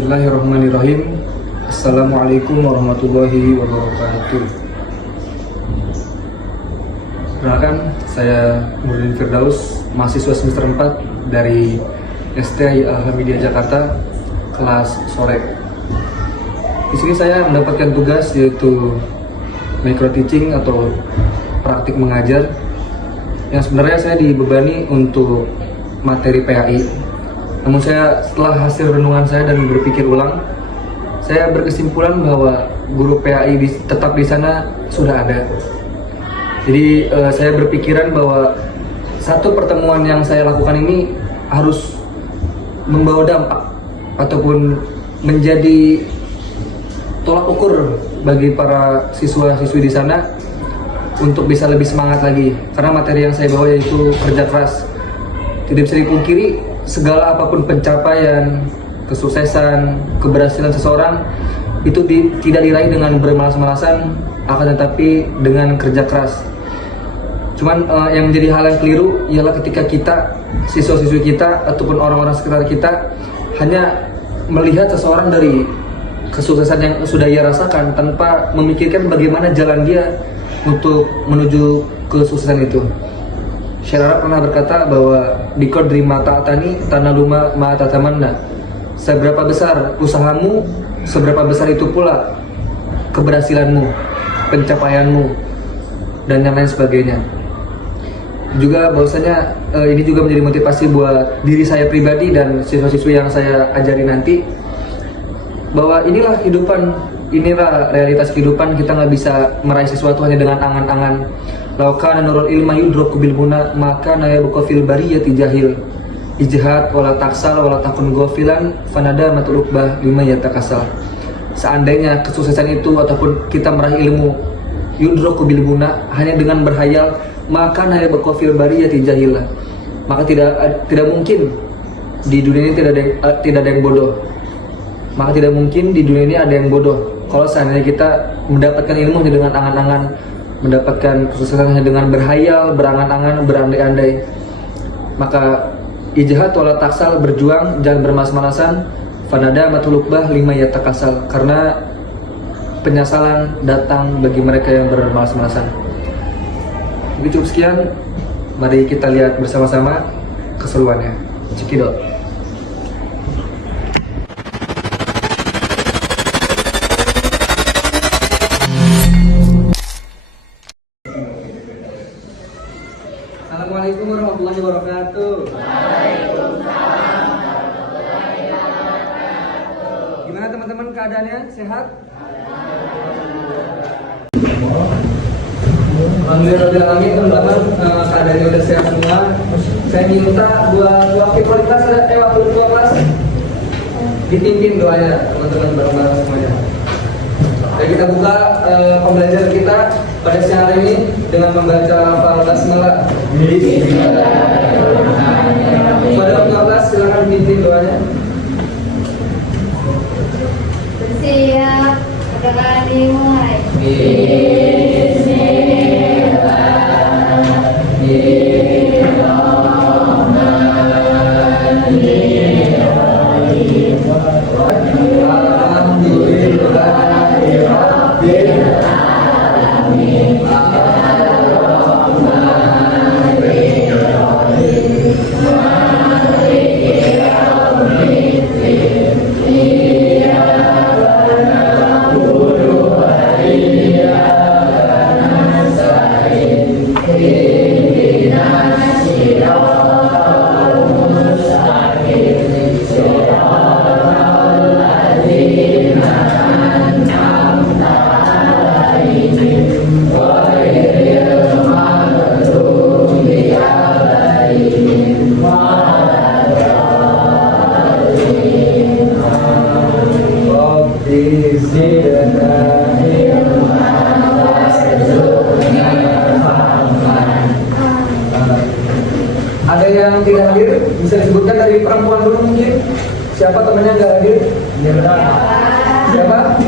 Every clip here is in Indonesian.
Bismillahirrahmanirrahim. Assalamualaikum warahmatullahi wabarakatuh. Perkenalkan, saya Nurdin Firdaus, mahasiswa semester 4 dari STI Al-Hamidiyah Jakarta, kelas sore. Di sini saya mendapatkan tugas yaitu micro teaching atau praktik mengajar, yang sebenarnya saya dibebani untuk materi PAI. Namun saya setelah hasil renungan saya dan berpikir ulang, saya berkesimpulan bahwa guru PAI tetap di sana sudah ada. Jadi saya berpikiran bahwa satu pertemuan yang saya lakukan ini harus membawa dampak ataupun menjadi tolak ukur bagi para siswa-siswi di sana untuk bisa lebih semangat lagi. Karena materi yang saya bawa yaitu kerja keras. Tidak bisa dipungkiri, segala apapun pencapaian, kesuksesan, keberhasilan seseorang itu tidak diraih dengan bermalas-malasan, akan tetapi dengan kerja keras. Cuman yang menjadi hal yang keliru ialah ketika kita, siswa-siswi kita ataupun orang-orang sekitar kita hanya melihat seseorang dari kesuksesan yang sudah ia rasakan tanpa memikirkan bagaimana jalan dia untuk menuju kesuksesan itu. Syarara pernah berkata bahwa di qadri ma ta'tani tanaluma ma tatamanna. Seberapa besar usahamu, seberapa besar itu pula keberhasilanmu, pencapaianmu, dan yang lain sebagainya. Juga bahwasanya ini juga menjadi motivasi buat diri saya pribadi dan siswa-siswi yang saya ajari nanti, bahwa inilah kehidupan, inilah realitas kehidupan. Kita nggak bisa meraih sesuatu hanya dengan angan-angan. Laukana nurul ilma yudroku bil huna, maka nayabuka fil bariyati jahil. Ijhad wala taksal wala takun gofilan fanada matul ukbah lima yatakasal. Seandainya kesuksesan itu ataupun kita meraih ilmu yudroku bil huna hanya dengan berhayal, maka nayabuka fil bariyati jahil. Maka tidak mungkin di dunia ini tidak ada yang bodoh. Maka tidak mungkin di dunia ini ada yang bodoh. Kalau seandainya kita mendapatkan ilmu hanya dengan angan-angan, mendapatkan kesuksesan hanya dengan berhayal, berangan-angan, berandai-andai, maka ijhad wala taksal, berjuang jangan bermalas-malasan, fanada matulukbah lima yatakasal, karena penyesalan datang bagi mereka yang bermalas-malasan. Jadi cukup sekian, mari kita lihat bersama-sama keseruannya. Cekidot. Assalamualaikum warahmatullahi wabarakatuh. Waalaikumsalam warahmatullahi wabarakatuh. Gimana teman-teman keadaannya? Sehat? Alhamdulillah teman-teman, keadaannya udah sehat semua. Saya minta buat waktu kelas waktu ketua kelas dipimpin doanya teman-teman bareng-bareng semuanya. Dan kita buka pembelajaran kita pada siang hari ini dengan membaca lafal basmalah. Bismillahirrahmanirrahim. Pada ketua kelas silakan dipimpin doanya. Bersiap, akan dimulai. Ada yang tidak hadir, bisa disebutkan dari perempuan dulu mungkin. Siapa temannya nggak hadir? Siapa?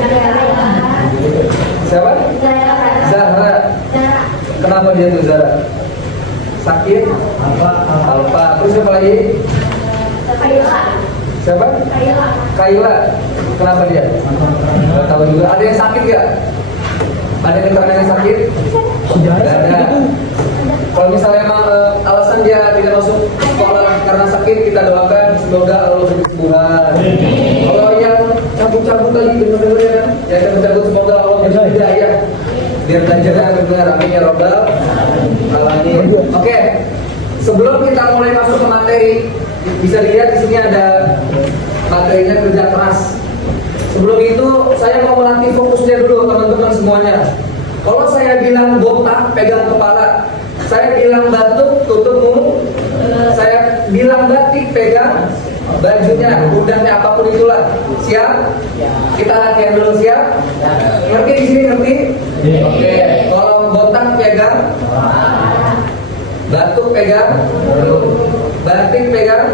Siapa? Zahra. Kenapa dia tuh Zahra? Sakit? Alfa. Terus siapa lagi? Siapa? Kaila. Kaila. Kenapa dia? Nggak tahu juga. Ada yang sakit nggak? Ada yang teman yang sakit? Tidak ada. Kalau misalnya emang alasan dia tidak masuk sekolah karena sakit, kita doakan semoga Allah beri kesembuhan. Kalau yang cabut-cabut tadi benar-benar ya, yang cabut-cabut semoga Allah beri hidayah biar belajar dengan benar. Amin ya robbal alamin. Oke, sebelum kita mulai masuk ke materi, bisa dilihat di sini ada materinya kerja keras. Sebelum itu saya mau melatih fokusnya dulu teman-teman semuanya. Kalau saya bilang botak, pegang kepala. Saya bilang batuk, tutup mulut. Saya bilang batik, pegang bajunya, udahnya apapun itulah. Siap? Kita latihan dulu, siap? Ngerti di sini, ngerti? Oke. Kalau botak pegang, batuk pegang, batik pegang.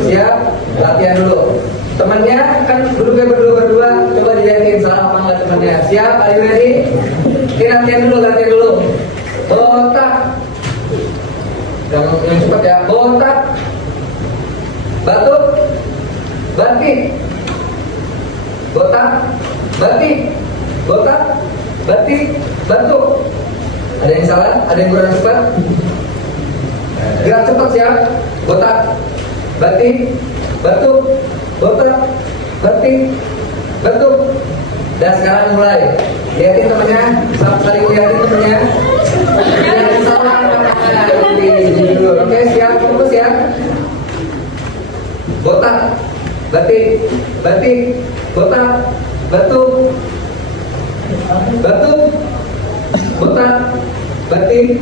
Siap? Latihan dulu. Temannya kan duduknya berdua-berdua, coba dilihatin salah apa enggak temannya. Siap? Are you ready? Oke, latihan dulu. Botak. Yang cepat ya. Botak. Batuk. Batik. Botak. Batik. Botak. Batik. Batuk. Ada yang salah? Ada yang kurang cepat? Gerak cepat siap. Botak. Batik. Batuk. Botak. Batik. Batuk. Dan sekarang mulai. Lihatin temannya, saling lihatin temannya. Lihatin salah Oke, siap, fokus ya. Botak, batik, botak, batuk, botak, batik.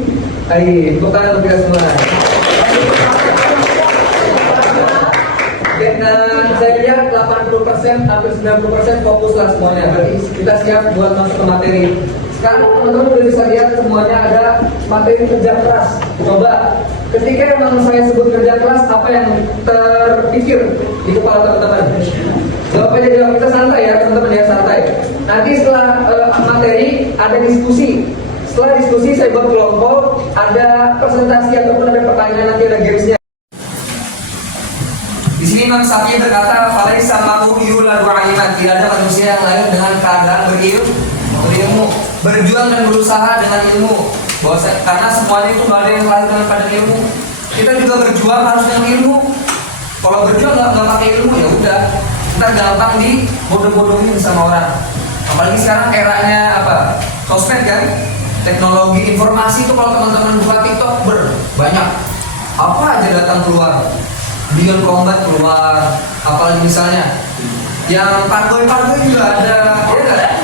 Ayo, bukan kita semua. Dan saya lihat 80% hampir 90% fokus lah semuanya. Berarti kita siap buat masuk ke materi. Sekarang teman-teman udah bisa lihat semuanya ada materi kerja keras. Coba ketika emang saya sebut kerja keras, apa yang terpikir di kepala teman-teman? Jawab aja, jawab. Kita santai ya teman-teman ya, santai. Nanti setelah materi ada diskusi. Setelah diskusi saya buat kelompok, ada presentasi ataupun ada pertanyaan, nanti ada gamesnya. Di sini Imam Syafi'i berkata, "Falaisa ma'u yuladu 'aliman." Tidak ada manusia yang lahir dengan keadaan berilmu, berjuang dan berusaha dengan ilmu. Karena semuanya itu nggak ada yang lahir dengan keadaan ilmu. Kita juga berjuang harus dengan ilmu. Kalau berjuang nggak pakai ilmu ya udah, kita gampang dibodoh-bodohin sama orang. Apalagi sekarang eranya apa? Sosmed kan, teknologi informasi itu kalau teman-teman buka TikTok banyak apa aja datang keluar. Beyond Combat keluar, apalagi misalnya yang parboy juga ada, ya kan?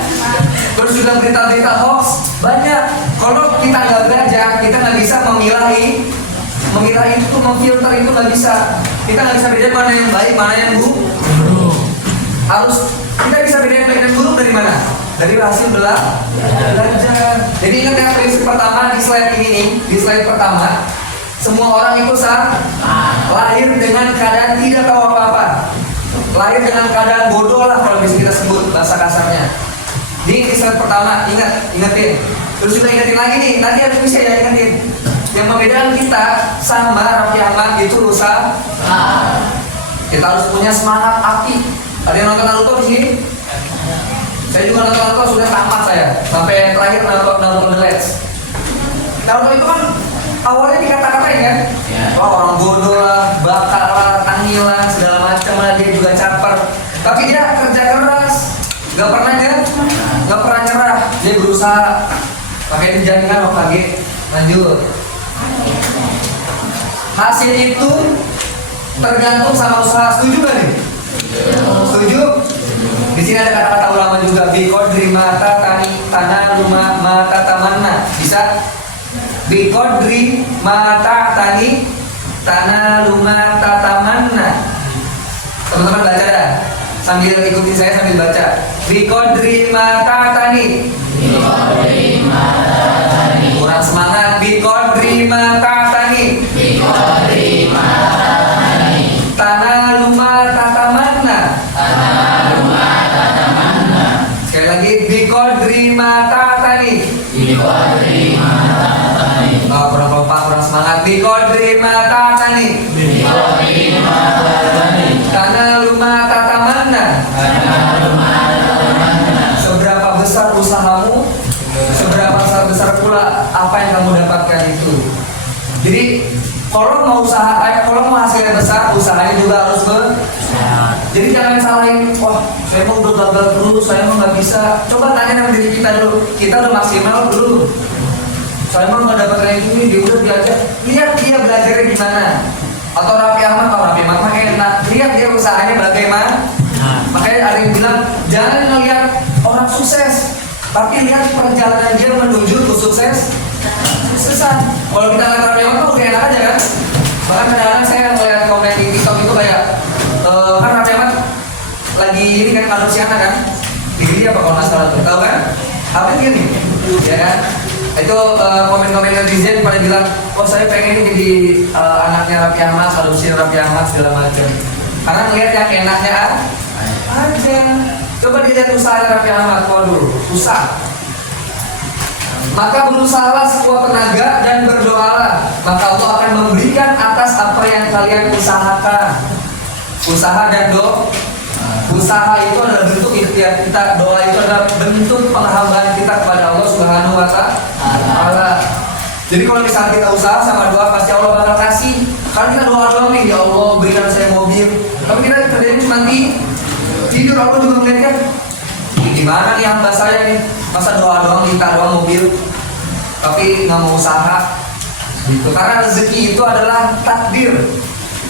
Terus juga berita-berita hoax banyak. Kalau kita nggak belajar, kita nggak bisa memilah itu, memfilter itu nggak bisa. Kita nggak bisa bedain mana yang baik, mana yang buruk. Kita bisa bedain baik dan buruk dari mana? Dari hasil belajar. Jadi ingat ya prinsip pertama di slide ini nih, di slide pertama. Semua orang itu lahir dengan keadaan tidak tahu apa-apa. Lahir dengan keadaan bodoh lah kalau bisa kita sebut bahasa kasarnya. Di slide pertama, ingetin. Terus juga ingetin lagi nih, nanti ada bisa ya ingetin. Yang membedakan kita sama Raffi Ahmad itu usaha. Kita harus punya semangat api. Ada yang nonton Naruto di sini? Saya juga nonton Naruto, sudah tamat saya. Sampai terakhir Naruto The Last. Naruto itu kan awalnya dikata-katain kan, wah orang bodoh lah, bakal lah, tangil lah, segala macam lah, dia juga caper. Tapi dia kerja keras, gak pernah nyerah. Dia berusaha pakai jaringan OKG. Lanjut. Hasil itu tergantung sama usaha. Setuju gak nih? Setuju? Di sini ada kata-kata ulama juga. Biqadri mata tanah rumah mata tamanna. Bisa? Biqadri mata tanah rumah tatamanna. Teman-teman baca dah. Sambil ikutin saya sambil baca. Biqadri mata tani. Kurang semangat. Biqadri mata tani. Tanah rumah tatamanna. Sekali lagi. Biqadri mata tani. Kurang kompak, kurang semangat. Biqadri mata tani. Tanah Jadi kalau mau kalau mau hasilnya besar, usahanya juga harus besar. Jadi jangan salahin, wah saya mau udah gagal terus, saya mau nggak bisa. Coba tanya sama diri kita dulu, kita udah maksimal belum? Saya mau nggak dapat kayak gini, dia udah belajar. Lihat dia belajarnya gimana. Atau Raffi Ahmad, kalau Raffi Ahmad mah enak. Lihat dia usahanya bagaimana. Makanya ada yang bilang, jangan ngelihat orang sukses, tapi lihat perjalanan dia menuju ke suksesan. Kalau kita lihat Raffi Ahmad tuh enak aja kan. Bahkan kadang-kadang saya ngeliat komen di TikTok itu kayak kan Raffi Ahmad lagi ini kan manusiana kan, diri apa kalau nggak salah tuh, tahu kan? Apa gini, ya kan? Itu komen-komen netizen pada bilang, oh saya pengen jadi anaknya Raffi Ahmad, adopsi Raffi Ahmad segala macam. Karena melihat yang enaknya aja. Coba dilihat usaha Raffi Ahmad, waduh, susah. Maka berusahalah sekuat tenaga dan berdoalah, maka Allah akan memberikan atas apa yang kalian usahakan. Usaha dan doa. Usaha itu adalah bentuk ikhtiar kita, doa itu adalah bentuk penghambaan kita kepada Allah Subhanahu wa Ta'ala. Jadi kalau misalnya kita usaha sama doa, pasti Allah bakal kasih. Karena kita doa doang nih, ya Allah berikan saya mobil. Tapi kita kerjanya cuma tidur, Allah juga melihat kan. Gimana nih hamba saya nih, masa doa doang, minta doang mobil, tapi nggak mau usaha. Gitu. Karena rezeki itu adalah takdir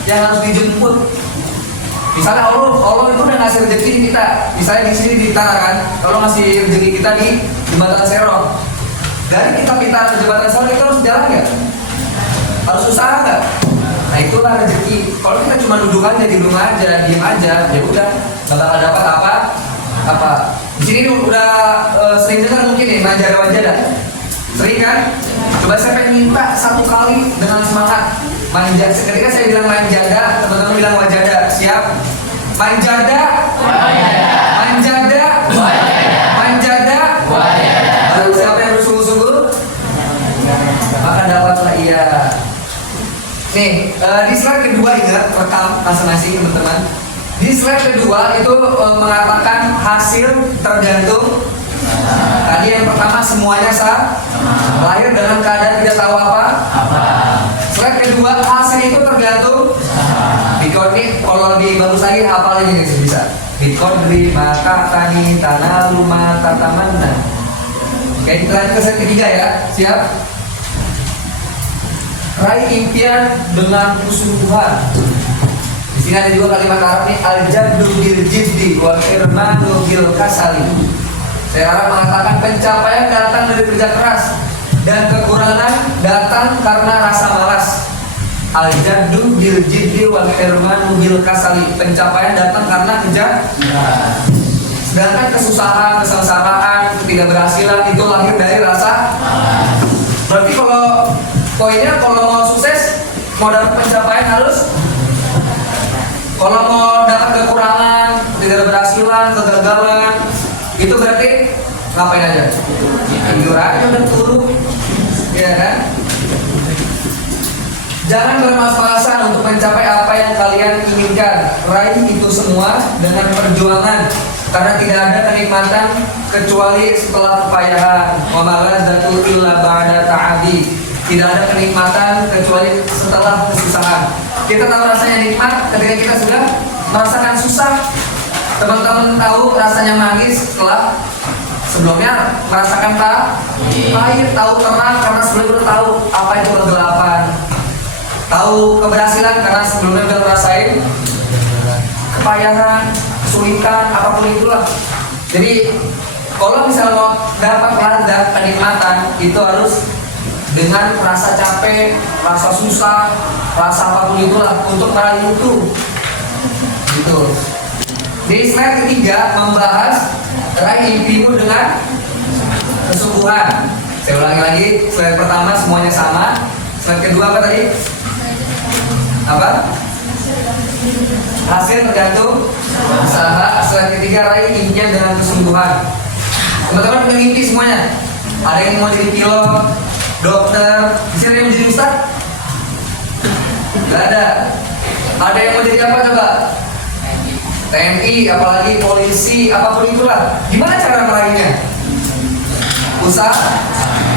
yang harus dijemput. Misalnya Allah itu udah ngasih rezeki di kita. Misalnya di sini di Tanah kan, Allah ngasih rezeki kita di Jembatan Serong. Dari kita pintar ke Jembatan Serong itu harus jalan nggak? Harus usaha nggak? Nah itulah rezeki. Kalau kita cuma duduk aja di rumah aja, diem aja, ya udah nggak bakal dapat apa. Di sini udah sering dengar mungkin nih manjada. Sering kan? Coba saya pengen minta satu kali dengan semangat. Manja. Ketika saya bilang manjada, teman-teman bilang wajada. Siap? Manjada. Baru siapa yang bersungguh-sungguh, maka dapatlah ia. Nih, di slide kedua ingat rekam masing-masing teman-teman. Di slide kedua itu mengatakan hasil tergantung. Tadi yang pertama semuanya sah, lahir dalam keadaan tidak tahu apa. Slide kedua hasil itu tergantung. Bikodri, kalau lebih bagus lagi hafal ini bisa. Bikodri maka tani tanah rumah tatamanna. Oke, kita lanjut ke slide ketiga ya. Siap? Raih impian dengan kesungguhan. Di sini ada juga kalimat Arab nih, al-jaddu bil jiddi wal irmanu bil kasali. Saya harap mengatakan pencapaian datang dari kerja keras dan kekurangan datang karena rasa malas. Al-jaddu bil jiddi wal irmanu bil kasali. Pencapaian datang karena kerja. Sedangkan kesusahan, kesengsaraan, ketidakberhasilan itu lahir dari rasa. Berarti kalau poinnya kalau mau sukses, mau dapat pencapaian harus. Kalau mau dapat kekurangan, ketidakberhasilan, kegagalan, itu berarti ngapain aja? Tidur aja udah turun, ya kan? Jangan bermas-malasan untuk mencapai apa yang kalian inginkan. Raih itu semua dengan perjuangan, karena tidak ada kenikmatan kecuali setelah kepayahan. Wa ma ladzatu illa ba'da ta'abi. Tidak ada kenikmatan kecuali setelah kesusahan. Kita tahu rasanya nikmat ketika kita sudah merasakan susah. Teman-teman tahu rasanya nangis setelah sebelumnya merasakan pahit, tahu terang karena sebelumnya tahu apa itu kegelapan. Tahu keberhasilan karena sebelumnya udah ngerasain kepayahan, kesulitan, apapun itulah. Jadi kalau misalnya mau dapat ladang kenikmatan itu harus dengan rasa capek, rasa susah, rasa apapun itulah untuk meraih itu. Gitu. Di slide ketiga membahas raih impimu dengan kesungguhan. Saya ulangi lagi, slide pertama semuanya sama. Slide kedua apa tadi? Apa? Hasil tergantung usaha. Slide ketiga raih impian dengan kesungguhan. Teman-teman punya mimpi semuanya. Ada yang mau jadi pilot, dokter, di sini yang mau jadi ustaz? Gak ada. Ada yang mau jadi apa coba? TNI, apalagi polisi, apapun itulah. Gimana cara meraihnya? Usaha.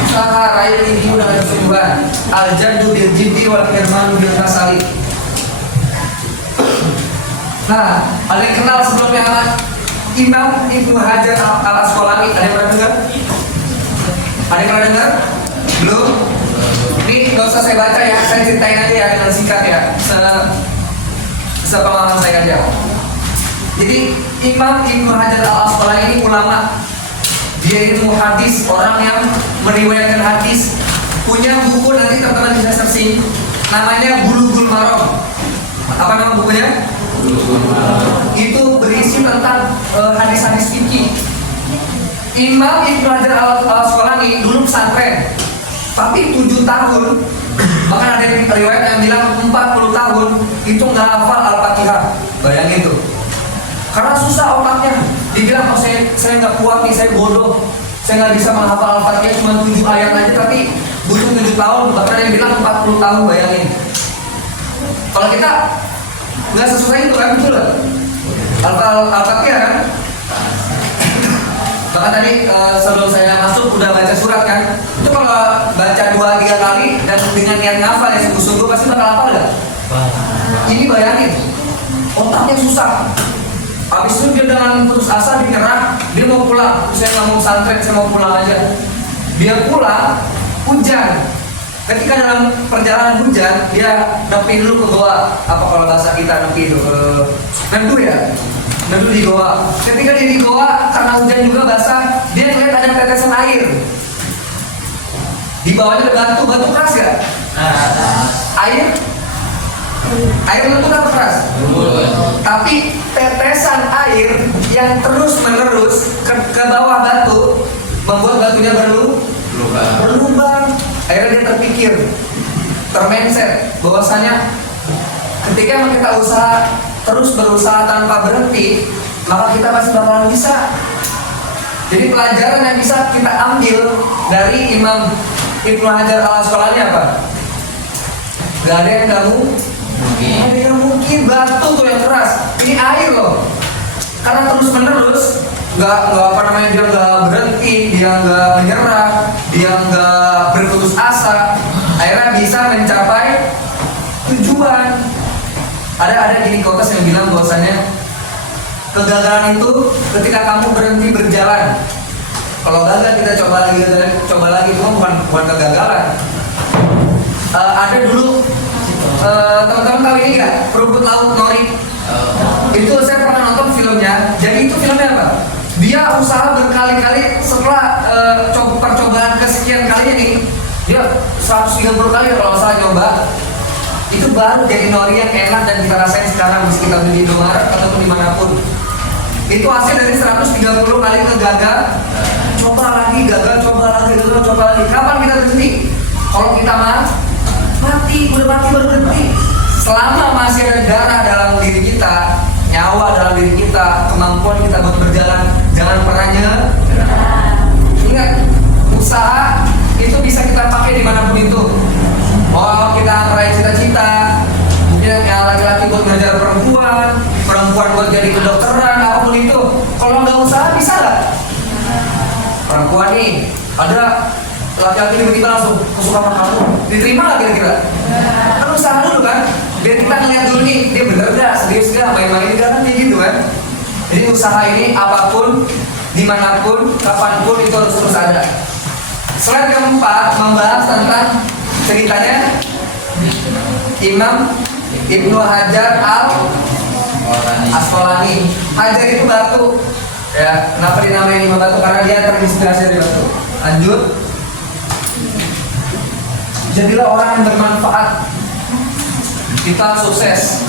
usaha raih ilmu dengan kesungguhan. Al-jaddu bil jiddi wal hirmanu bil kasali. Nah, ada yang kenal sebelumnya Imam Ibnu Hajar Al-Asqalani? Ada yang pernah dengar? Ada yang pernah dengar? Belum? Ini nggak usah saya baca ya, saya ceritain aja ya dengan singkat ya, sepemahaman saya aja. Jadi Imam Ibnu Hajar Al-Asqalani ini ulama, dia ilmu hadis, orang yang meriwayatkan hadis, punya buku, nanti teman-teman bisa searching, namanya Bulughul Maram. Apa nama bukunya? Itu berisi tentang hadis-hadis fikih. Imam Ibnu Hajar Al-Asqalani dulu pesantren, tapi 7 tahun, bahkan ada riwayat yang bilang 40 tahun itu nggak hafal Al-Fatihah. Bayangin tuh, karena susah otaknya. Dibilang, oh, saya nggak kuat nih, saya bodoh, saya nggak bisa menghafal Al-Fatihah cuma 7 ayat aja, tapi butuh 7 tahun. Bahkan ada yang bilang 40 tahun. Bayangin, kalau kita nggak sesusah itu kan, betul lah. Al-Fatihah kan. Bahkan tadi sebelum saya masuk udah baca surat kan. Itu kalau baca 2-3 kali dan dengan niat ngafal yang sungguh-sungguh pasti bakal hafal gak? Ini bayangin, otaknya susah. Habis itu dia dengan putus asa, dia nyerah, dia mau pulang. Saya nggak mau pesantren, saya mau pulang aja. Dia pulang, hujan. Ketika dalam perjalanan hujan, dia nepi dulu ke goa. Apa kalau bahasa kita nepi itu? Nendu ya? Nendu di goa. Ketika dia di goa, karena hujan juga basah, dia ngeliat ada tetesan air. Di bawahnya ada batu keras ya? Air itu kan keras. Tapi tetesan air yang terus menerus ke bawah batu membuat batunya berlubang. Akhirnya dia terpikir, termindset bahwasanya ketika emang kita terus berusaha tanpa berhenti, maka kita pasti bakalan bisa. Jadi pelajaran yang bisa kita ambil dari Imam Ibnu Hajar Al-Asqalani apa? Gak ada yang gak mungkin. Ada yang mungkin. Batu tuh yang keras, ini air loh. Karena terus menerus, dia nggak berhenti, dia nggak menyerah, dia nggak berputus asa, akhirnya bisa mencapai tujuan. Ada gini kotes yang bilang bahwasanya kegagalan itu ketika kamu berhenti berjalan. Kalau gagal kita coba lagi, itu bukan kegagalan. Ada dulu teman-teman tahu ini nggak? Rumput Laut Nori. Itu saya pernah nonton filmnya. Jadi itu filmnya apa? Dia usaha berkali-kali, setelah percobaan kesekian kali ini, dia 130 kali kalau salah nyoba, itu baru jadi nori yang enak dan kita rasain sekarang, bisa kita beli di Indomaret ataupun dimanapun. Itu hasil dari 130 kali gagal, coba lagi, gagal, coba lagi. Kapan kita berhenti? Kalau kita mati, udah mati baru berhenti. Selama masih ada darah dalam diri kita, nyawa dalam diri kita, kemampuan kita buat berjalan, jangan pernah nyerah. Ingat, usaha itu bisa kita pakai dimanapun itu. Oh, kita meraih cita-cita, mungkin yang laki-laki buat ngejar perempuan buat jadi kedokteran, apapun itu. Kalau nggak usaha bisa nggak? Perempuan nih, ada laki-laki tiba-tiba langsung kesuka sama kamu, diterima nggak kira-kira? Kan usaha dulu kan, biar kita ngeliat dulu nih, dia bener gak, serius gak, main-main gak, kan kayak gitu kan. Jadi usaha ini apapun, dimanapun, kapanpun itu harus terus ada. Slide keempat membahas tentang ceritanya Imam Ibnu Hajar Al-Asqalani. Hajar itu batu. Ya, kenapa dinamain Imam Batu? Karena dia terinspirasi dari batu. Lanjut. Jadilah orang yang bermanfaat. Kita sukses,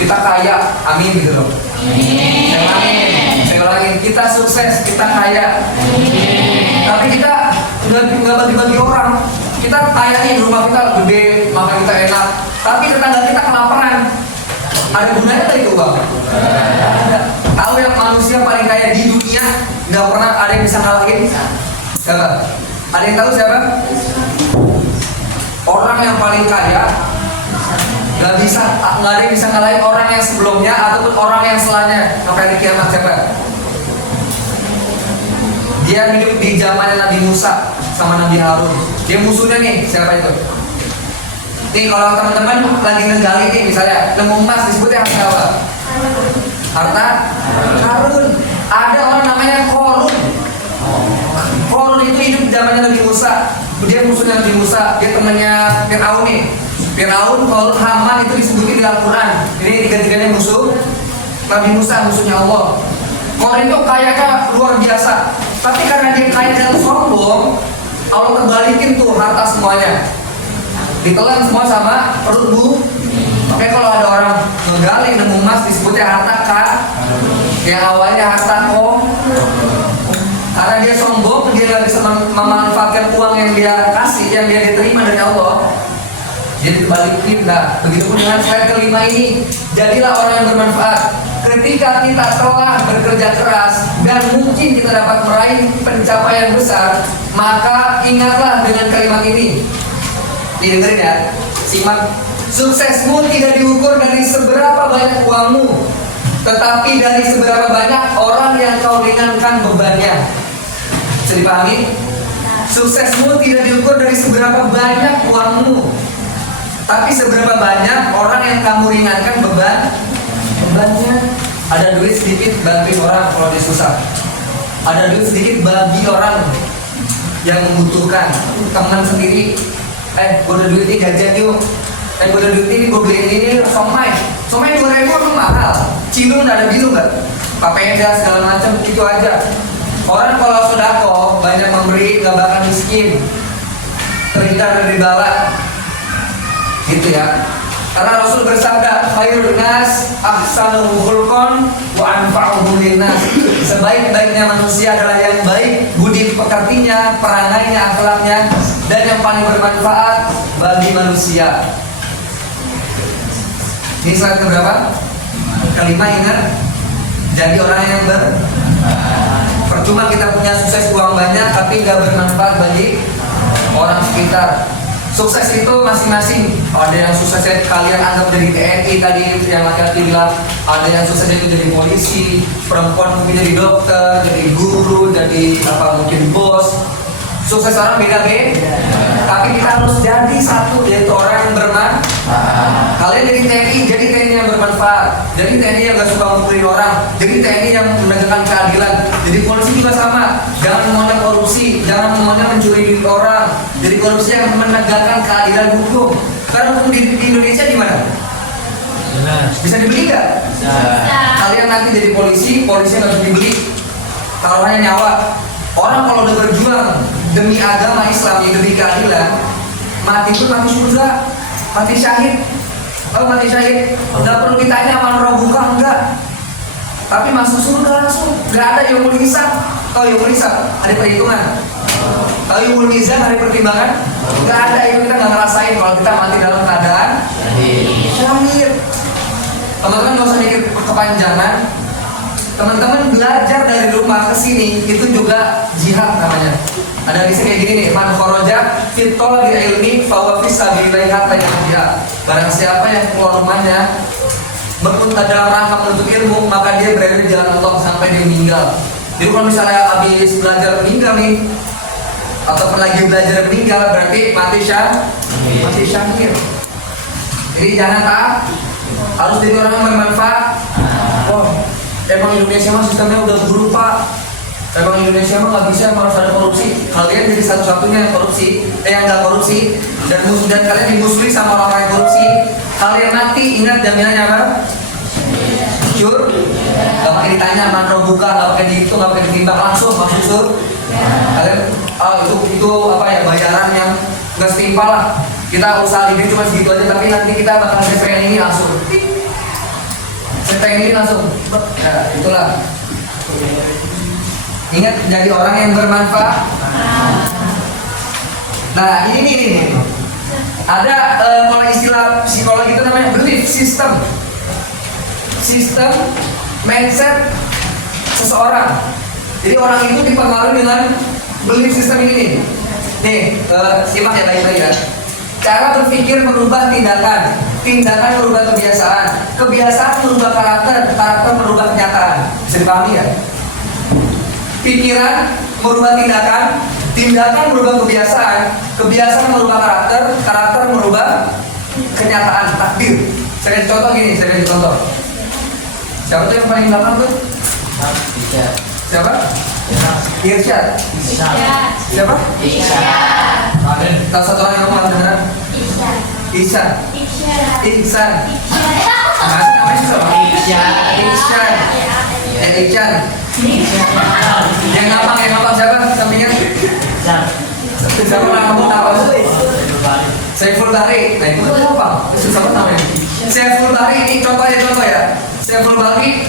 kita kaya, amin gitu loh. Saya ulangin, kita sukses, kita kaya. Tapi kita nggak bagi-bagi orang. Kita kaya nih, rumah kita gede, makan kita enak. Tapi tetangga kita kelaparan. Ada gunanya nggak itu bang? Ada. Tahu yang manusia paling kaya di dunia, nggak pernah ada yang bisa ngalahin? Siapa? Ada yang tahu siapa? Orang yang paling kaya nggak ada yang bisa ngalahin orang yang sebelumnya ataupun orang yang setelahnya sampai di kiamat. Siapa? Dia hidup di zamannya Nabi Musa. sama Nabi Harun. Dia musuhnya nih, siapa itu? Nih kalau teman-teman lagi ngegali nih, misalnya nemu emas disebutnya harta apa? Harta Harun. Ada orang namanya Korun. Korun itu hidup zamannya Nabi Musa. Dia musuhnya Nabi Musa. Dia temannya Fir'aun nih. Fir'aun, Korun, Haman itu disebutin di Al-Quran. Ini tiga-tiganya musuh Nabi Musa, musuhnya Allah. Korun itu kayaknya luar biasa. Tapi karena dia kaya dan sombong, Allah terbalikin tuh harta semuanya. Ditelan semua sama perut bu. Makanya kalau ada orang ngegali nemu emas disebutnya harta kan. Yang awalnya harta kok. Karena dia sombong, dia nggak bisa memanfaatkan uang yang dia kasih, yang dia diterima dari Allah. Jadi dibalikin. Nah, begitu pun dengan slide kelima ini. Jadilah orang yang bermanfaat. Ketika kita telah bekerja keras dan mungkin kita dapat meraih pencapaian besar, maka ingatlah dengan kalimat ini. Didengerin ya, simak. Suksesmu tidak diukur dari seberapa banyak uangmu, tetapi dari seberapa banyak orang yang kau ringankan bebannya. Bisa dipahami? Suksesmu tidak diukur dari seberapa banyak uangmu, tapi seberapa banyak orang yang kamu ringankan bebannya. Ada duit sedikit bantuin orang kalau dia susah. Ada duit sedikit bagi orang yang membutuhkan. Teman sendiri, gue ada duit ini jajan yuk. Gue ada duit ini gue beliin ini somai 2.000 emang mahal. Cilung ada biru nggak? Papeda segala macam itu aja. Orang kalau sodako banyak memberi nggak bakal miskin, terhindar dari bala. Gitu ya. Karena Rasul bersabda, khairun nas ahsanuhum khulqan wa anfa'uhum linnas. Sebaik-baiknya manusia adalah yang baik budi pekertinya, perangainya, akhlaknya, dan yang paling bermanfaat bagi manusia. Ini slide keberapa? Kelima, ingat. Jadi orang yang percuma kita punya sukses uang banyak tapi nggak bermanfaat bagi orang sekitar. Sukses itu masing-masing. Ada yang suksesnya kalian anggap jadi TNI tadi yang laki-laki bilang. Ada yang suksesnya itu jadi polisi, perempuan mungkin jadi dokter, jadi guru, jadi apa mungkin bos. Sukses orang beda-beda. Tapi kita harus jadi satu, yaitu orang yang bermanfaat. Kalian jadi TNI yang bermanfaat. Jadi TNI yang gak suka mukulin orang. Jadi TNI yang menegakkan keadilan. Jadi polisi juga sama. Jangan maunya korupsi, jangan maunya mencuri duit orang. Jadi korupsi yang menegakkan keadilan hukum. Karena hukum di Indonesia di mana? Bisa dibeli nggak? Kalian nanti jadi polisi nggak bisa dibeli. Taruhannya nyawa. Orang kalau udah berjuang demi agama Islam, demi keadilan, mati pun mati surga, mati syahid. Kalau mati syahid, nggak perlu ditanya man robuka enggak, tapi masuk surga langsung. Nggak ada yaumul hisab. Tahu yaumul hisab? Ada perhitungan. Tahu yaumul mizan? Hari pertimbangan? Nggak ada, itu kita nggak ngerasain kalau kita mati dalam keadaan syahid. Teman-teman nggak usah mikir kepanjangan. Teman-teman belajar dari rumah ke sini itu juga jihad namanya. Ada di sini kayak gini nih, man kharaja fit talabi ilmi fa huwa fi sabilillah hatta yahya. Barang siapa yang keluar rumahnya dalam rangka menuntut ilmu, maka dia berada di jalan Allah sampai dia meninggal. Jadi kalau misalnya habis belajar meninggal nih, ataupun lagi belajar meninggal, berarti mati syahid. Jadi jangan harus jadi orang yang bermanfaat. Emang Indonesia mah sistemnya udah buruk pak. Emang Indonesia mah nggak bisa, harus ada korupsi. Kalian jadi satu-satunya yang korupsi, yang nggak korupsi, dan kalian dimusuhi sama orang yang korupsi. Kalian mati, ingat jaminannya apa? Jujur, nggak pakai ditanya, mana buka, nggak pakai dihitung, nggak pakai ditimbang, langsung masuk sur. Kalian, itu apa ya, bayaran yang nggak setimpal lah. Kita usaha hidup cuma segitu aja, tapi nanti kita bakal CPN ini langsung. CPN ini langsung. Ya, itulah. Ingat, jadi orang yang bermanfaat. Nah, ini nih. Ada kalau istilah psikologi itu namanya belief system. Sistem mindset seseorang. Jadi orang itu dipengaruhi dengan belief system ini. Nih, simak ya baik-baik ya. Cara berpikir merubah tindakan, tindakan merubah kebiasaan, kebiasaan merubah karakter, karakter merubah kenyataan. Bisa dipahami ya? Pikiran merubah tindakan, Tindakan merubah kebiasaan, kebiasaan merubah karakter, karakter merubah kenyataan, takdir. Saya kasih contoh gini, saya kasih contoh. Siapa tuh yang paling belakang tuh? Siapa? Irsyad. Siapa? Tahu satu orang kamu yang benar? Ihsan. Ihsan. Namanya siapa? Ihsan. Ihsan. Yang gampang siapa? Sampingnya? Siapa orang kamu apa? Saiful Bahri. Nah itu apa? Susah banget namanya. Saiful Bahri ini contoh ya. Saiful Bahri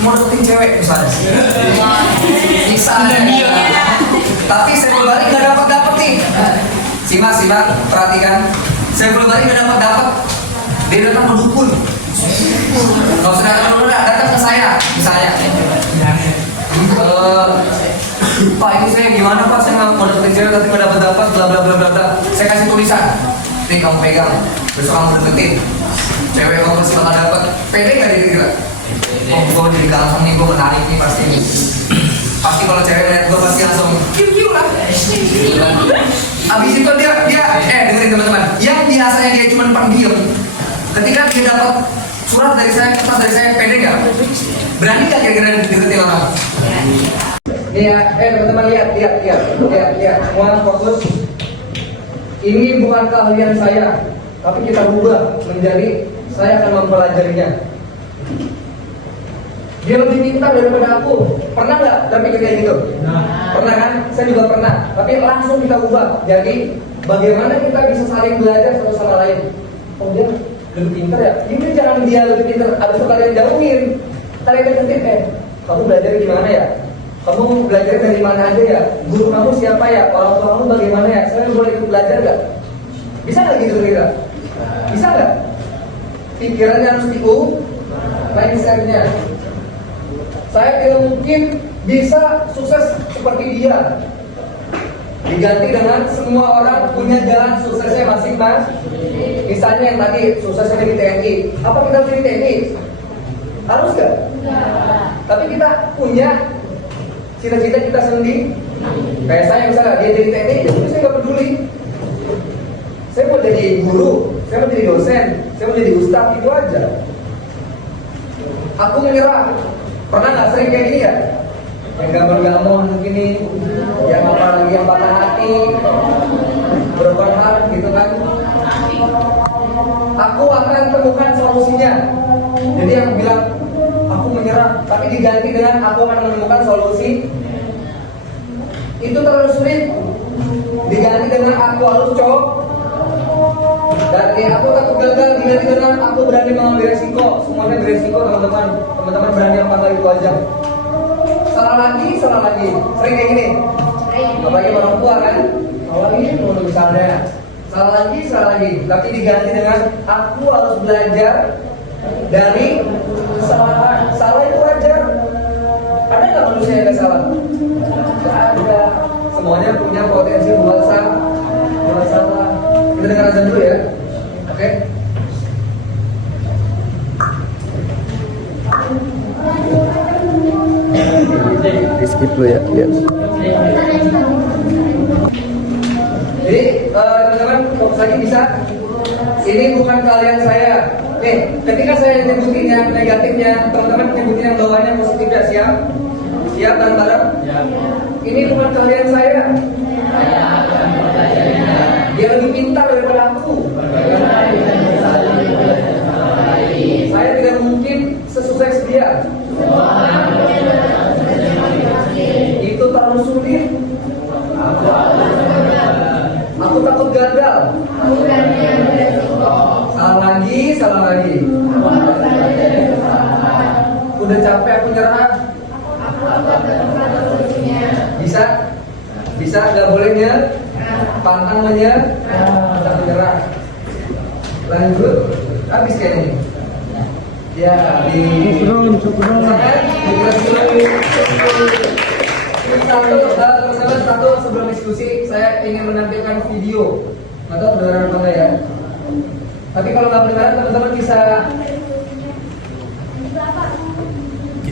mau deketin cewek misalnya. Misalnya. Tapi Saiful Bahri nggak dapat nih. Simak, perhatikan. Saiful Bahri nggak dapat. Dia datang ke dukun. Kalau sudah datang ke saya, misalnya. Pak ini saya gimana Pak, saya mau deketin cewek tapi nggak dapat bla bla bla bla. Saya kasih tulisan, nih kamu pegang, besok kamu deketin cewek, kamu pasti bakal dapat. Pede nggak diri kira? Oh gue jadi gampang nih, gue menarik nih pasti ini. Pasti kalau cewek lihat gue pasti langsung kiu lah. Abis itu dia dengerin teman-teman, yang biasanya dia cuma pendiam, ketika dia dapat surat dari saya, kertas dari saya, pede nggak? Berani nggak kira-kira deketin orang? Nih ya, teman-teman lihat, semua fokus. Ini bukan keahlian saya, tapi kita rubah menjadi saya akan mempelajarinya. Dia lebih pintar daripada aku. Pernah nggak berpikir kayak gitu? Pernah kan? Saya juga pernah. Tapi langsung kita ubah. Jadi bagaimana kita bisa saling belajar satu sama lain? Oh dia lebih pintar ya? Ini jangan dia lebih pintar. Abis itu kalian jauhin, kalian deketin. Kamu belajar gimana ya? Kamu belajar dari mana aja ya? Guru kamu siapa ya? Orang tua kamu bagaimana ya? Saya boleh ikut belajar gak? Bisa gak gitu kira? Bisa gak? Pikirannya harus mindsetnya. Saya tidak mungkin bisa sukses seperti dia. Diganti dengan semua orang punya jalan suksesnya masing-masing. Misalnya yang tadi suksesnya di TNI. Apa kita harus di TNI? Harus gak? Tapi kita punya cita-cita kita sendiri. Kayak saya misalnya, dia jadi TNI, jadi saya nggak peduli. Saya mau jadi guru, saya mau jadi dosen, saya mau jadi ustadz, itu aja. Aku menyerah. Pernah nggak sering kayak gini ya? Yang gamon-gamon gini, yang apa lagi yang patah hati, berkorban gitu kan? Aku akan temukan solusinya. Jadi yang bilang aku menyerah, tapi diganti dengan aku akan menemukan solusi, itu terlalu sulit. Diganti dengan aku harus coba. Dan aku takut gagal, diganti dengan aku berani mengambil resiko. Semuanya beresiko teman-teman. Teman-teman berani apa lagi itu aja. Salah lagi. Sering kayak gini. Apalagi orang tua kan. Salah ini menurut misalnya. Salah lagi. Tapi diganti dengan aku harus belajar dari kesalahan. Salah itu wajar. Ada nggak manusia yang salah? Nggak ada. Semuanya punya potensi buat salah. Kita dengar azan dulu ya. Oke? Di skip dulu ya. Jadi teman-teman fokus lagi bisa. Ini bukan keahlian saya. Nih, ketika saya nyebutin yang negatifnya, teman-teman nyebutin yang bawahnya positifnya. Siap bareng-bareng? Ini bukan keahlian saya. Dia lebih pintar daripada aku. Saya tidak mungkin sesukses dia. Itu terlalu sulit. Aku takut gagal. Salah lagi. Udah capek aku nyerah. Bisa nggak bolehnya? Pantang menyerah. Lanjut. Habis kayaknya. Ya, satu sebelum diskusi saya ingin menampilkan video. Nggak tahu kedengaran apa enggak ya. Tapi kalau nggak kedengaran teman-teman bisa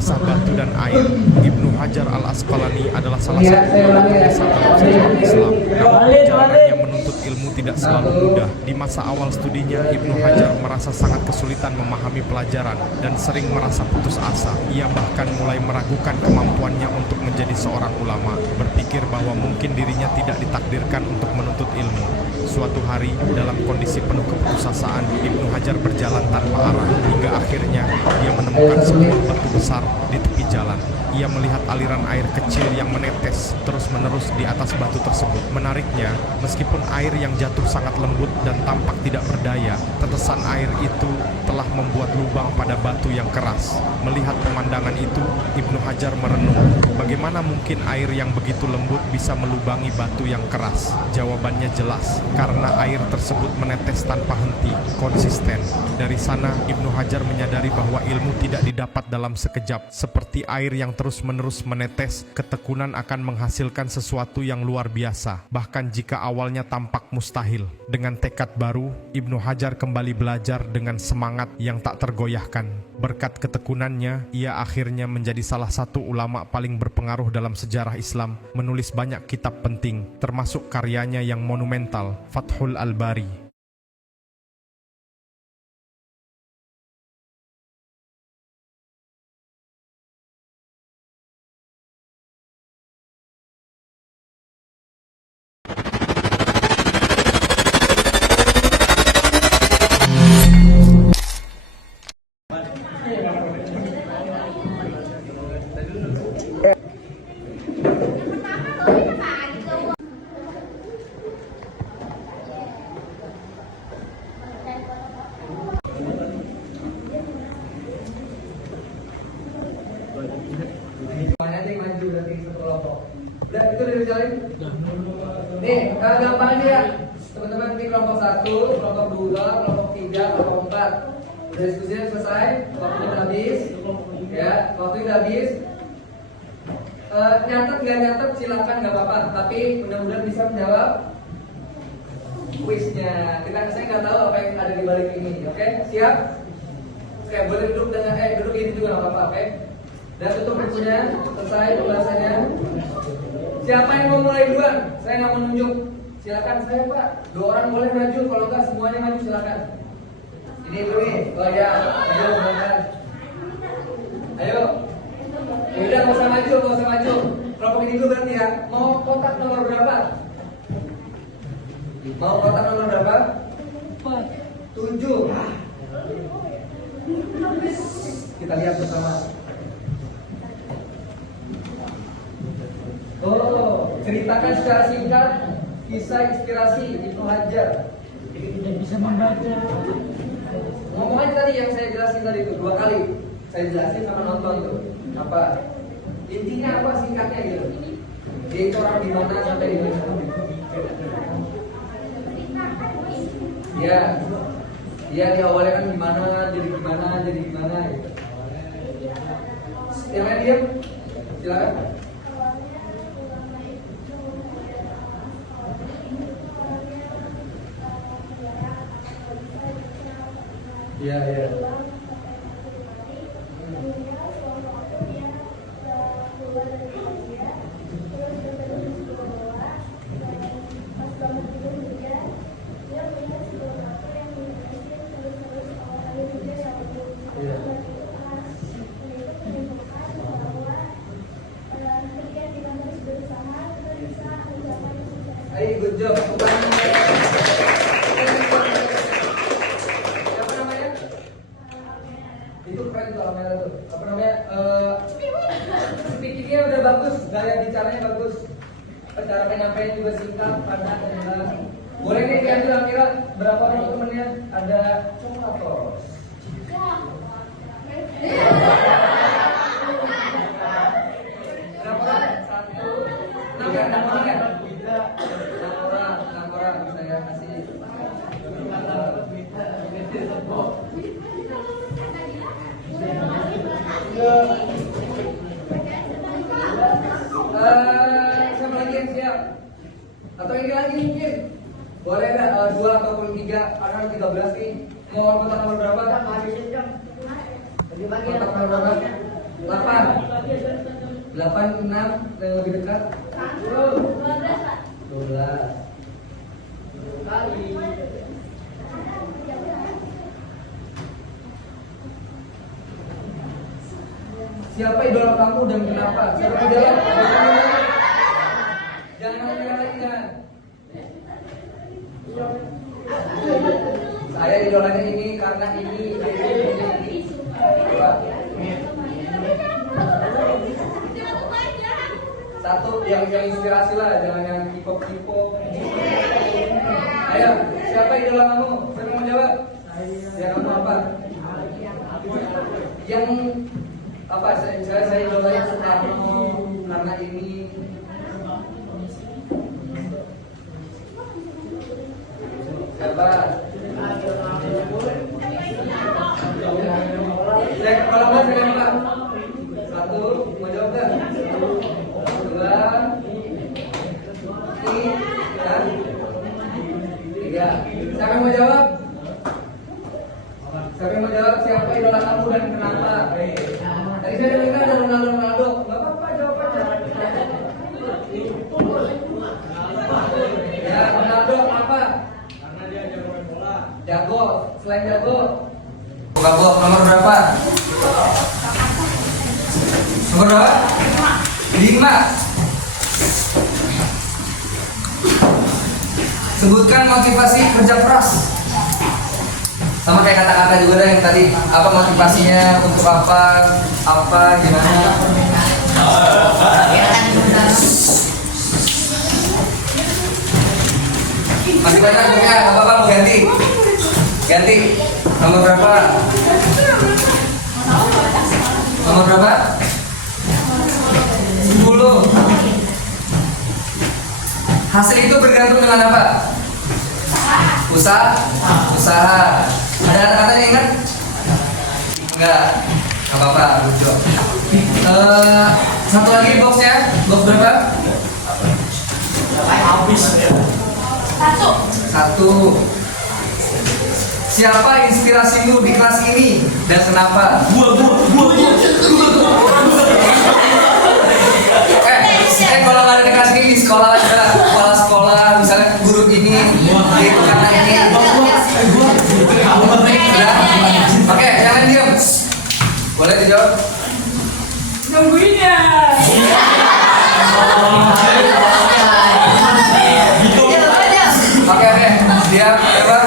kisah batu dan air. Ibnu Hajar al-Asqalani adalah salah satu ulama besar dalam sejarah Islam. Namun perjalanannya menuntut ilmu tidak selalu mudah. Di masa awal studinya, Ibnu Hajar merasa sangat kesulitan memahami pelajaran dan sering merasa putus asa. Ia bahkan mulai meragukan kemampuannya untuk menjadi seorang ulama, berpikir bahwa mungkin dirinya tidak ditakdirkan untuk menuntut ilmu. Suatu hari, dalam kondisi penuh keputusasaan, Ibnu Hajar berjalan tanpa arah, hingga akhirnya dia menemukan sebuah batu besar di tepi jalan. Ia melihat aliran air kecil yang menetes terus-menerus di atas batu tersebut. Menariknya, meskipun air yang jatuh sangat lembut dan tampak tidak berdaya, tetesan air itu telah membuat lubang pada batu yang keras. Melihat pemandangan itu, Ibnu Hajar merenung, bagaimana mungkin air yang begitu lembut bisa melubangi batu yang keras? Jawabannya jelas, karena air tersebut menetes tanpa henti, konsisten. Dari sana, Ibnu Hajar menyadari bahwa ilmu tidak didapat dalam sekejap. Seperti air yang terus-menerus menetes, ketekunan akan menghasilkan sesuatu yang luar biasa, bahkan jika awalnya tampak mustahil. Dengan tekad baru, Ibnu Hajar kembali belajar dengan semangat yang tak tergoyahkan. Berkat ketekunannya, ia akhirnya menjadi salah satu ulama paling berpengaruh dalam sejarah Islam, menulis banyak kitab penting, termasuk karyanya yang monumental, Fathul Al-Bari. Semuanya yang maju berarti satu kelompok. Udah itu udah dijalin. Nih, gampang aja ya. Teman-teman di kelompok 1, kelompok 2, kelompok 3, kelompok 4. Udah diskusinya selesai, waktunya udah habis. Ya, waktunya udah habis. Nyatet nggak nyatet silakan nggak apa-apa, tapi mudah-mudahan bisa menjawab kuisnya. Saya nggak tahu apa yang ada di balik ini. Oke, siap? Oke, boleh duduk dengan duduk ini juga nggak apa-apa. Oke. Dan tutup bukunya, selesai pembahasannya. Siapa yang mau mulai duluan? Saya nggak mau nunjuk. Silakan saya Pak. 2 orang boleh maju, kalau nggak semuanya maju silakan. Ini dulu nih. Oh ya, ayo silakan. Ayo. Udah nggak usah maju, nggak usah maju. Kelompok ini dulu berarti ya. Mau kotak nomor berapa? Mau kotak nomor berapa? 7. Kita lihat bersama. Oh, ceritakan secara singkat kisah inspirasi Ibnu Hajar. Tidak bisa membaca. Ngomong aja tadi yang saya jelasin tadi itu 2 kali. Saya jelasin sama nonton tuh. Apa? Intinya apa singkatnya gitu? Dia itu orang di mana sampai di mana? Ya, dia di awalnya kan gimana, jadi gimana gitu. Yang lain diam, silakan. Iya. Ayo, good job. Siapa namanya? Itu keren tuh Amel tuh. Apa namanya? Speakingnya udah bagus, gaya bicaranya bagus. Cara penyampaian juga singkat, padat dan jelas. Boleh nih diambil Amira berapa orang temennya? Ada coklat. Berapa orang? 1, 6 orang ya? 6 orang saya kasih. Siapa lagi yang siap? Atau ini lagi mungkin? Boleh nggak 2 ataupun 3? Karena 13 nih. Mau kotak nomor berapa? Kotak nomor berapa? 8, 6 yang lebih dekat. 12. Siapa idola kamu dan kenapa? Siapa idola? Jangan menyalahkan. Saya idolanya ini karena ini. Satu yang inspirasi lah, jangan yang K-pop. Ayo, siapa idola kamu? Siapa mau jawab? Ya kamu apa? Yang apa? Saya idolanya Soekarno karena ini. Siapa? Kalau nggak saya Pak. 1, mau jawab nggak? 2, 3. Siapa yang mau jawab? Siapa yang mau jawab? Siapa idola kamu dan kenapa? Tadi saya udah minta ada Ronaldo. Nggak apa-apa, jawab aja. Ya, Ronaldo apa? Karena dia jago main bola. Jago. Selain jago. Buka nomor berapa? Nomor berapa? 5. Sebutkan motivasi kerja keras. Sama kayak kata-kata juga ada yang tadi. Apa motivasinya, untuk apa gimana? Masih banyak juga, nggak apa-apa, mau ganti. Nomor berapa? Nomor berapa? 10. Hasil itu bergantung dengan apa? Usaha. Ada kata-katanya ingat? Enggak. Gak apa-apa, good job. Satu lagi boxnya. Box berapa? Satu. Siapa inspirasimu di kelas ini dan kenapa? Gua. Kalau nggak ada di kelas ini di sekolah aja, sekolah misalnya guru ini, karena ini. Oke, jangan diam. Boleh dijawab? Nungguin ya. Oke, diam, coba.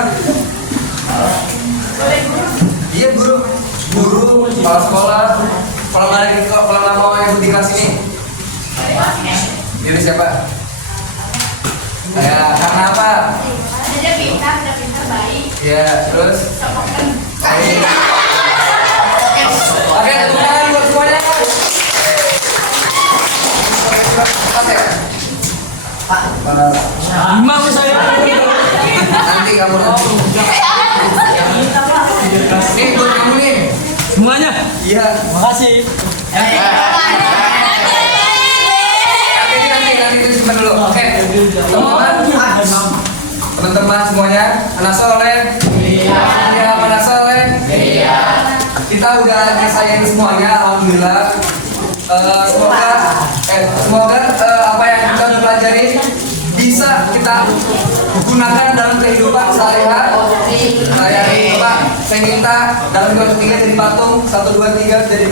Iya guru, kepala sekolah. Kalau nggak mau yang di kelas ini. Ini siapa? Karena apa? Dia pintar baik. Ya, terus? Oke, tepuk tangan buat semuanya. Mau saya. Nanti kamu Nih, buat kamu nih. Semuanya. Iya. Makasih. Nanti simpan dulu. Oke. Teman-teman semuanya, anak soleh. Iya. Anak soleh. Iya. Kita udah nyelesain semuanya, alhamdulillah. Semoga apa yang kita udah pelajari bisa kita gunakan dalam kehidupan sehari-hari. Saya minta dalam kelompok 3 jadi patung, 1, 2, 3 jadi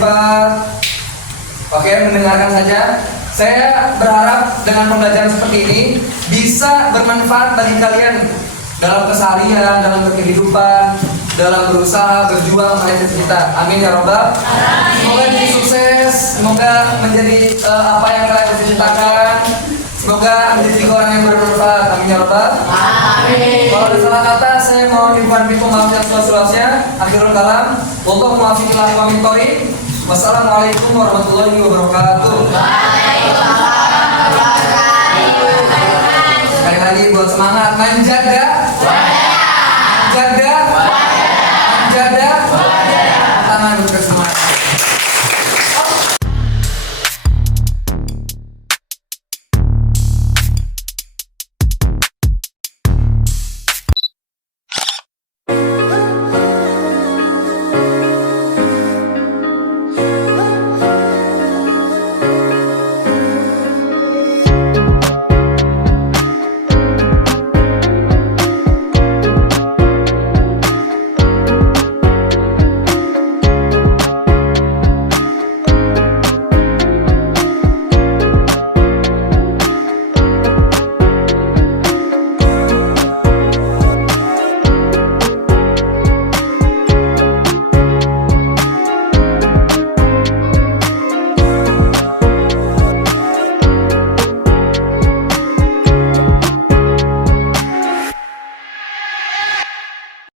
Oke, mendengarkan saja. Saya berharap dengan pembelajaran seperti ini bisa bermanfaat bagi kalian dalam keseharian, dalam kehidupan, dalam berusaha, berjuang meraih cita-cita. Amin ya robbal. Semoga jadi sukses, semoga menjadi apa yang kalian cita-citakan. Semoga menjadi orang yang bermanfaat. Amin ya robbal. Amin. Kalau ada salah kata, saya mohon dipuan-piku maaf yang seluas-luasnya. Akhirul kalam. Wallahu muwaffiq ila aqwamit thoriq. Wassalamualaikum warahmatullahi wabarakatuh. Sekali lagi buat semangat menjaga